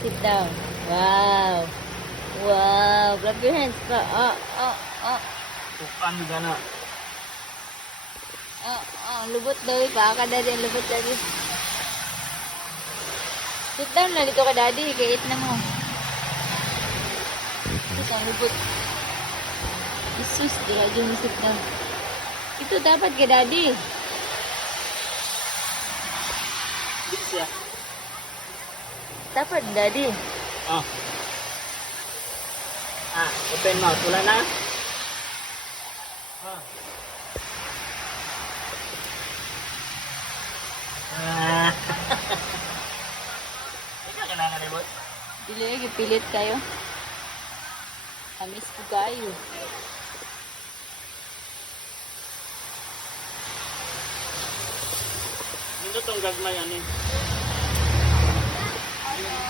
sit down. Wow. Wow. Clap your hands. Tukan gana. Lubot daw. Baka daddy. Ang lubot daddy. Sit down na dito ka daddy. Kaya na mo. Ito ang lubot. Jesus. Di aja mo sit down. Ito dapat ka daddy. Dito siya. Dapat daddy. Oh. Open mouth. Wala na? Ikaw ka na nalibot? Dili lagi pilit kayo. Amis po kayo. Dito tong gagmay ani.